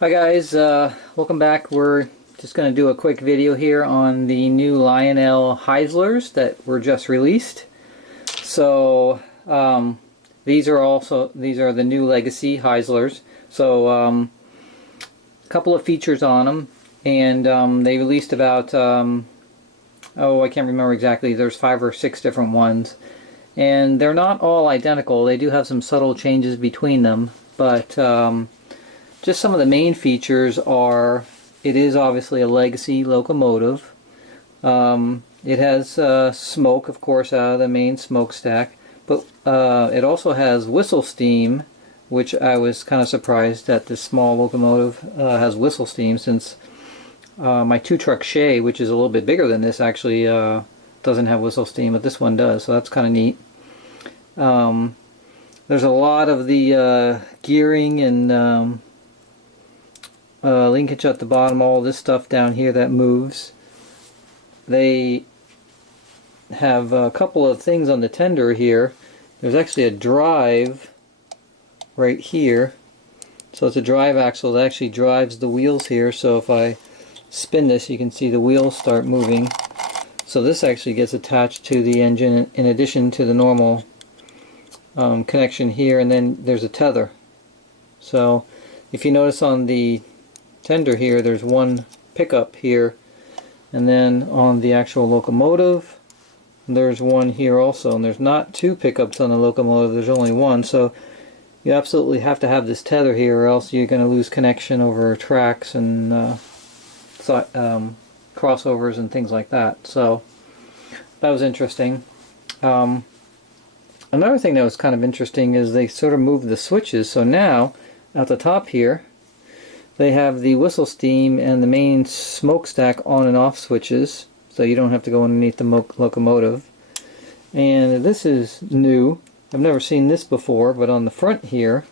Hi guys, welcome back. We're just going to do a quick video here on the new Lionel Heislers that were just released. So these are the new Legacy Heislers. So a couple of features on them, and they released about I can't remember exactly. There's 5 or 6 different ones, and they're not all identical. They do have some subtle changes between them, but just some of the main features are, it is obviously a legacy locomotive. It has smoke, of course, out of the main smokestack, but it also has whistle steam, which I was kind of surprised that this small locomotive has whistle steam, since my 2-truck Shay, which is a little bit bigger than this, actually doesn't have whistle steam, but this one does, so that's kind of neat. There's a lot of the gearing and linkage at the bottom, all this stuff down here that moves. They have a couple of things on the tender here. There's actually a drive right here, so it's a drive axle that actually drives the wheels here. So if I spin this, you can see the wheels start moving. So this actually gets attached to the engine in addition to the normal connection here, and then there's a tether. So if you notice on the tender here, there's one pickup here, and then on the actual locomotive there's one here also, and there's not 2 pickups on the locomotive, there's only one. So you absolutely have to have this tether here, or else you're going to lose connection over tracks and crossovers and things like that. So that was interesting. Another thing that was kind of interesting is they sort of moved the switches. So now at the top here they have the whistle steam and the main smokestack on and off switches, so you don't have to go underneath the locomotive. And this is new. I've never seen this before, but on the front here,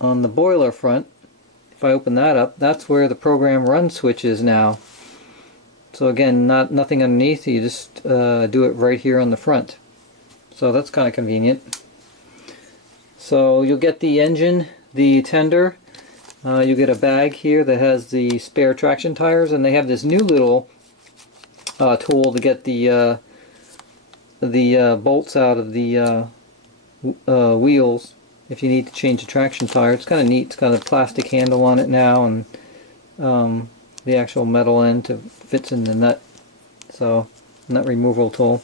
on the boiler front, if I open that up, that's where the program run switch is now. So again, nothing underneath, you just do it right here on the front. So that's kind of convenient. So you'll get the engine, the tender, you get a bag here that has the spare traction tires, and they have this new little tool to get the bolts out of the wheels if you need to change the traction tire. It's kind of neat. It's got a plastic handle on it now, and the actual metal end fits in the nut, so nut removal tool.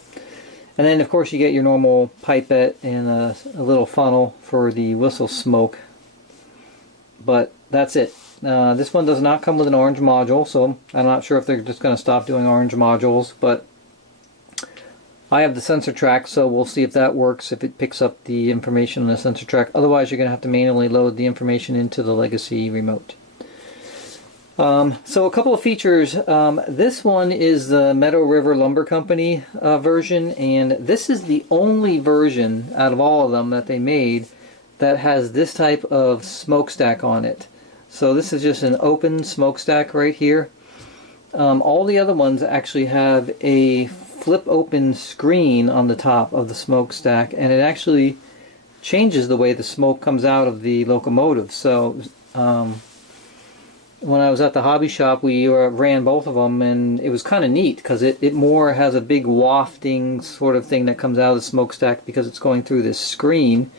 And then of course you get your normal pipette and a little funnel for the whistle smoke. But that's it. This one does not come with an orange module, so I'm not sure if they're just going to stop doing orange modules, but I have the sensor track, so we'll see if that works, if it picks up the information on the sensor track. Otherwise you're going to have to manually load the information into the Legacy remote. So a couple of features. This one is the Meadow River Lumber Company version, and this is the only version out of all of them that they made that has this type of smokestack on it. So this is just an open smokestack right here. All the other ones actually have a flip open screen on the top of the smokestack, and it actually changes the way the smoke comes out of the locomotive. So when I was at the hobby shop, we ran both of them, and it was kind of neat because it more has a big wafting sort of thing that comes out of the smokestack because it's going through this screen,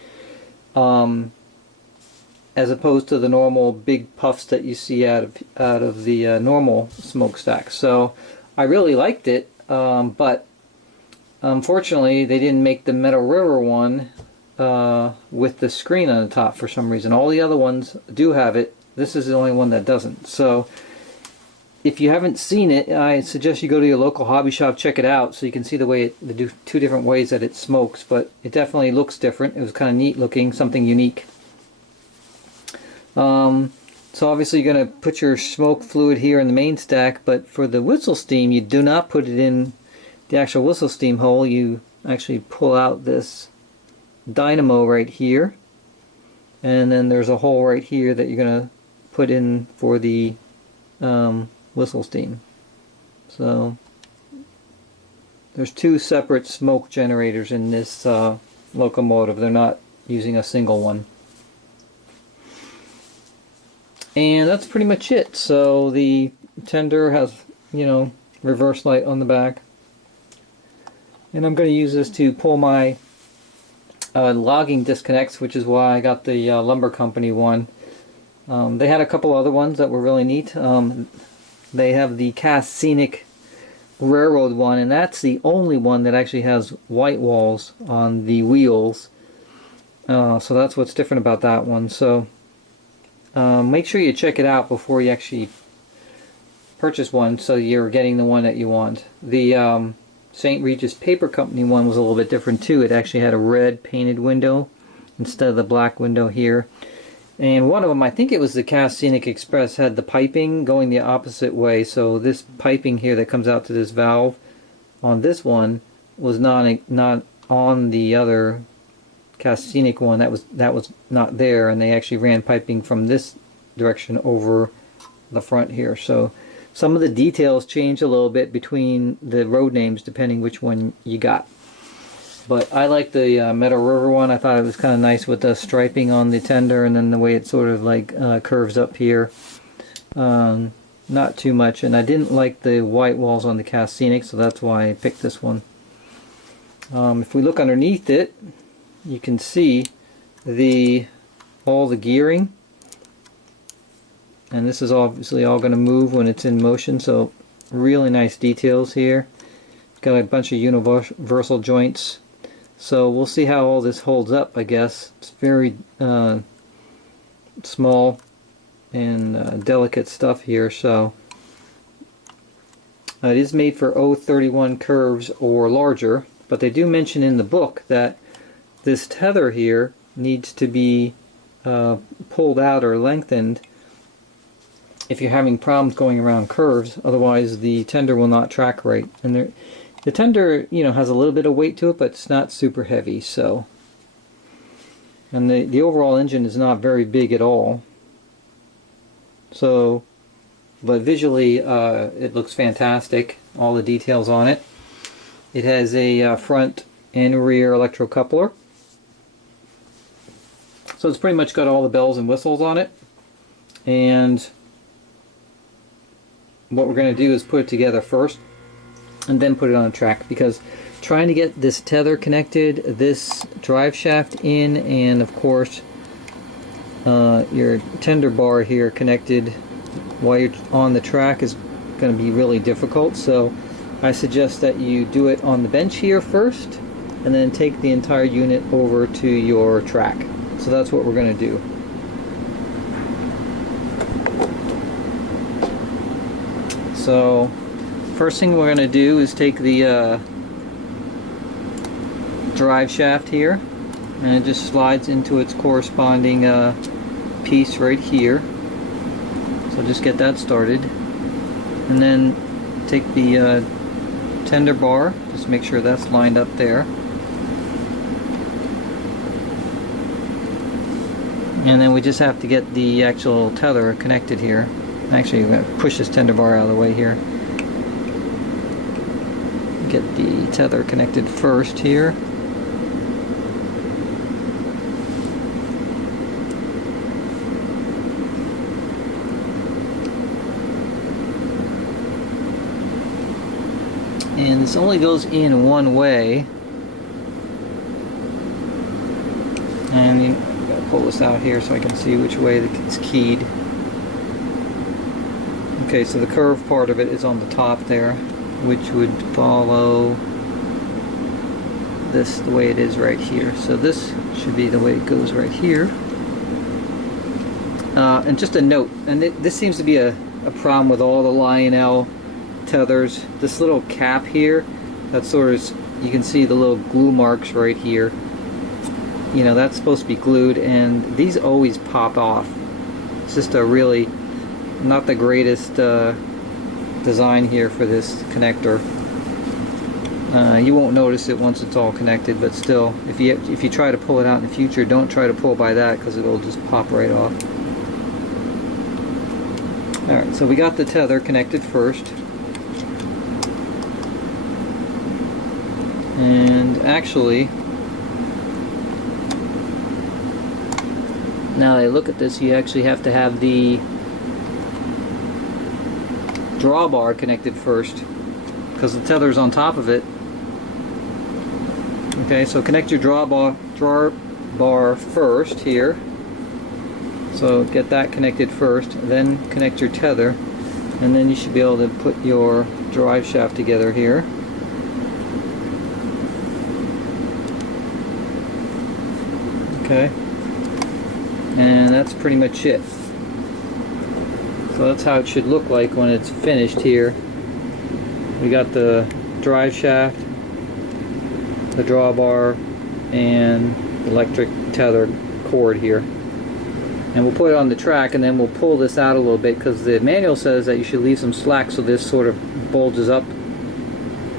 as opposed to the normal big puffs that you see out of the normal smokestack. So I really liked it, but unfortunately they didn't make the Meadow River one with the screen on the top for some reason. All the other ones do have it. This is the only one that doesn't. So if you haven't seen it, I suggest you go to your local hobby shop, check it out, so you can see the way the 2 different ways that it smokes. But it definitely looks different. It was kind of neat looking, something unique. So obviously you're going to put your smoke fluid here in the main stack, but for the whistle steam you do not put it in the actual whistle steam hole. You actually pull out this dynamo right here, and then there's a hole right here that you're going to put in for the whistle steam. So there's 2 separate smoke generators in this locomotive. They're not using a single one. And that's pretty much it. So the tender has, you know, reverse light on the back. And I'm going to use this to pull my logging disconnects, which is why I got the lumber company one. They had a couple other ones that were really neat. They have the Cast Scenic Railroad one, and that's the only one that actually has white walls on the wheels. So that's what's different about that one. So make sure you check it out before you actually purchase one, so you're getting the one that you want. The St. Regis Paper Company one was a little bit different too. It actually had a red painted window instead of the black window here. And one of them, I think it was the Cast Scenic Express, had the piping going the opposite way. So this piping here that comes out to this valve on this one was not on the other Cast Scenic one. That was not there, and they actually ran piping from this direction over the front here. So some of the details change a little bit between the road names depending which one you got. But I like the Meadow River one. I thought it was kind of nice with the striping on the tender, and then the way it sort of like curves up here. Not too much, and I didn't like the white walls on the Cast Scenic, so that's why I picked this one. If we look underneath it, you can see all the gearing, and this is obviously all going to move when it's in motion, so really nice details here. Got a bunch of universal joints, so we'll see how all this holds up. I guess it's very small and delicate stuff here, so it is made for 031 curves or larger, but they do mention in the book that this tether here needs to be pulled out or lengthened if you're having problems going around curves. Otherwise the tender will not track right. And the tender, you know, has a little bit of weight to it, but it's not super heavy. So, and the overall engine is not very big at all. So, but visually it looks fantastic. All the details on it. It has a front and rear electrocoupler. So it's pretty much got all the bells and whistles on it. And what we're going to do is put it together first and then put it on a track, because trying to get this tether connected, this drive shaft in, and of course your tender bar here connected while you're on the track is going to be really difficult. So I suggest that you do it on the bench here first and then take the entire unit over to your track. So that's what we're going to do. So first thing we're going to do is take the drive shaft here, and it just slides into its corresponding piece right here. So just get that started, and then take the tender bar, just make sure that's lined up there. And then we just have to get the actual tether connected here. Actually, we're going to push this tender bar out of the way here. Get the tether connected first here. And this only goes in one way. And you gotta pull this out here so I can see which way it's keyed. Okay, so the curved part of it is on the top there, which would follow this the way it is right here. So this should be the way it goes right here. And just a note, and this seems to be a problem with all the Lionel tethers. This little cap here, that sort of, you can see the little glue marks right here. You know, that's supposed to be glued, and these always pop off. It's just a really not the greatest design here for this connector. You won't notice it once it's all connected, but still, if you try to pull it out in the future, don't try to pull by that, because it'll just pop right off. Alright, so we got the tether connected first. And actually, now that I look at this, you actually have to have the drawbar connected first, because the tether's on top of it. Okay, so connect your drawbar first here. So get that connected first, then connect your tether, and then you should be able to put your drive shaft together here. Okay, and that's pretty much it. So that's how it should look like when it's finished here. We got the drive shaft, the drawbar, and electric tether cord here. And we'll put it on the track, and then we'll pull this out a little bit, because the manual says that you should leave some slack so this sort of bulges up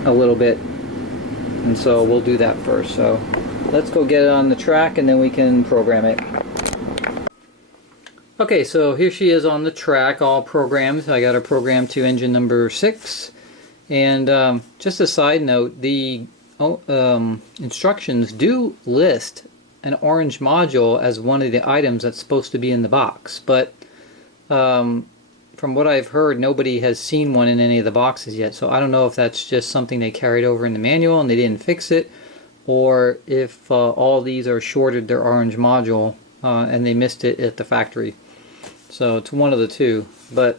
a little bit. And so we'll do that first. So let's go get it on the track, and then we can program it. Okay, so here she is on the track, all programmed. I got her programmed to engine number 6. And just a side note, the instructions do list an orange module as one of the items that's supposed to be in the box, but from what I've heard, nobody has seen one in any of the boxes yet, so I don't know if that's just something they carried over in the manual and they didn't fix it, or if all these are shorted their orange module and they missed it at the factory. So it's one of the two, but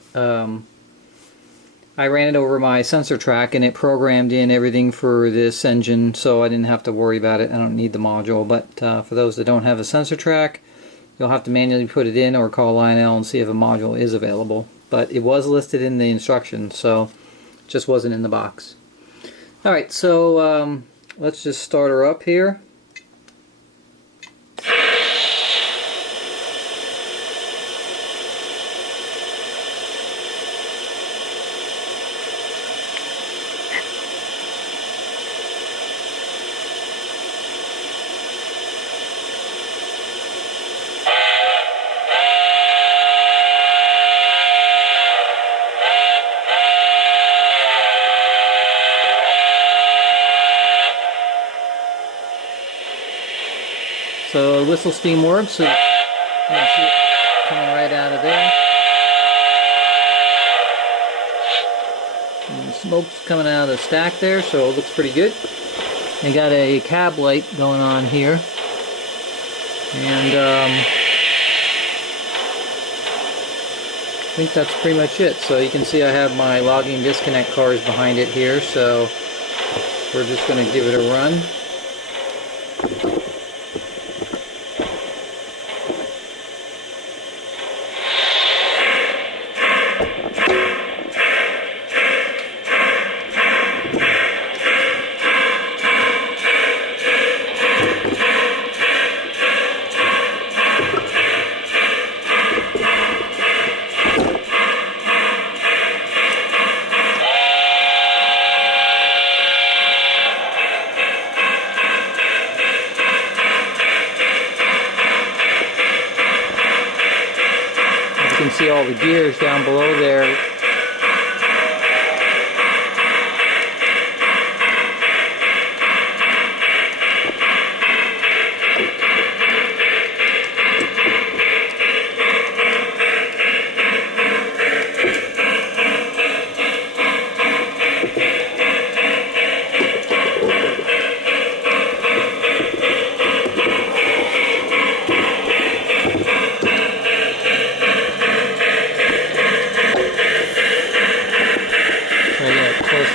I ran it over my sensor track and it programmed in everything for this engine, so I didn't have to worry about it. I don't need the module, but for those that don't have a sensor track, you'll have to manually put it in or call Lionel and see if a module is available. But it was listed in the instructions, so it just wasn't in the box. Alright, so let's just start her up here. So the whistle steam works, so you can see it coming right out of there. And the smoke's coming out of the stack there, so it looks pretty good. I got a cab light going on here. And I think that's pretty much it. So you can see I have my logging disconnect cars behind it here, so we're just going to give it a run. You can see all the gears down below there.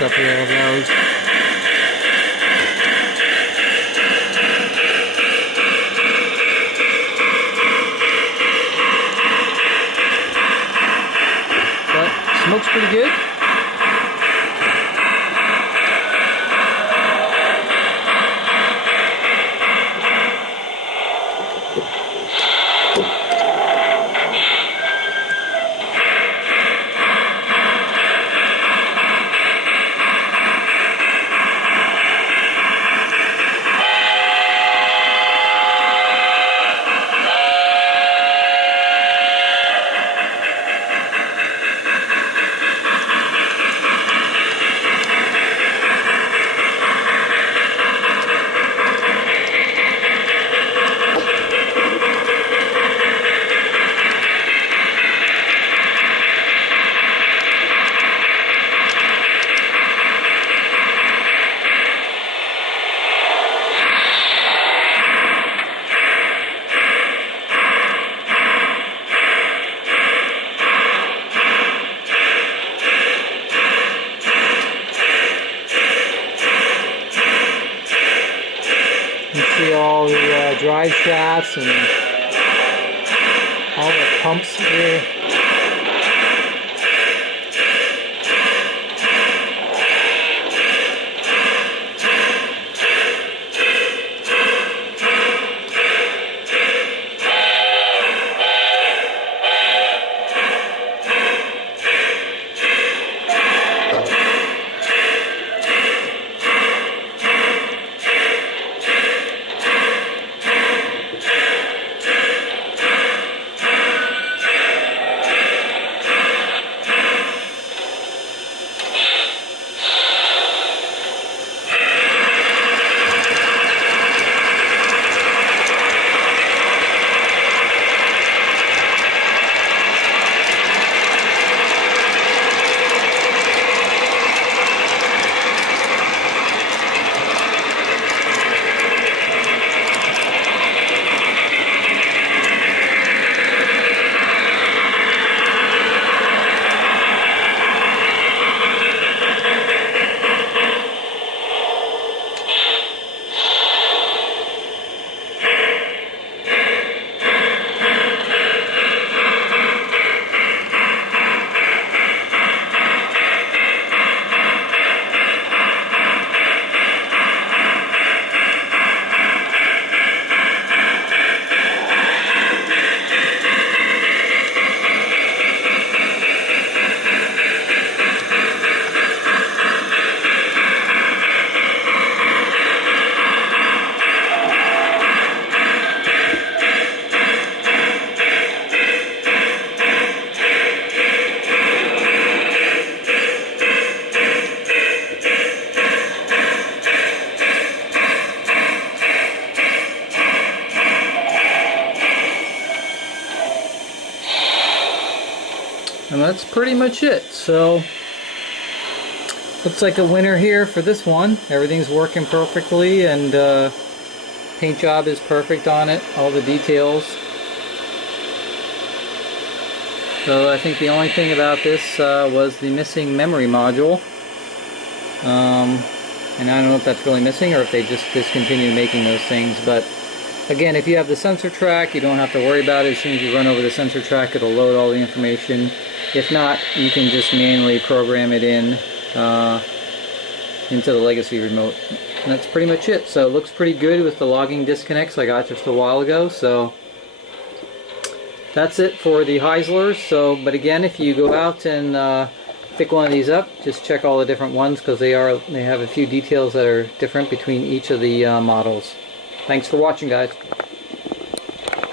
Up here of those. But smoke's pretty good. drive shafts and all the pumps here. And that's pretty much it. So looks like a winner here for this one. Everything's working perfectly, and paint job is perfect on it, all the details. So I think the only thing about this was the missing memory module. And I don't know if that's really missing or if they just discontinued making those things, but again, if you have the sensor track, you don't have to worry about it. As soon as you run over the sensor track, it'll load all the information. If not, you can just manually program it in into the legacy remote. And that's pretty much it. So it looks pretty good with the logging disconnects I got just a while ago. So that's it for the Heislers. So, but again, if you go out and pick one of these up, just check all the different ones, because they have a few details that are different between each of the models. Thanks for watching, guys.